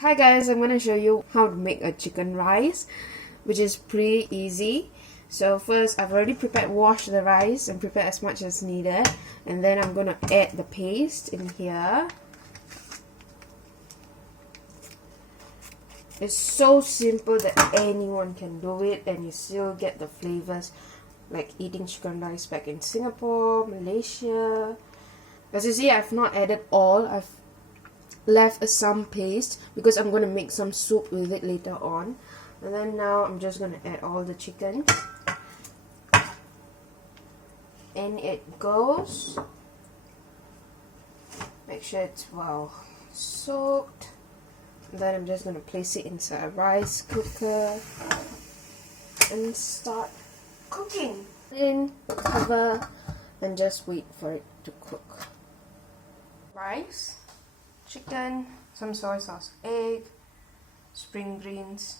Hi guys, I'm going to show you how to make a chicken rice, which is pretty easy. So first, I've already washed the rice and prepared as much as needed, and then I'm going to add the paste in here. It's so simple that anyone can do it, and you still get the flavors like eating chicken rice back in Singapore, Malaysia. As you see, I've not added all. I've left some paste because I'm going to make some soup with it later on. And then now I'm just going to add all the chickens. And it goes. Make sure it's well soaked. And then I'm just going to place it inside a rice cooker and start cooking. Then cover and just wait for it to cook. Rice, chicken, some soy sauce, egg, spring greens.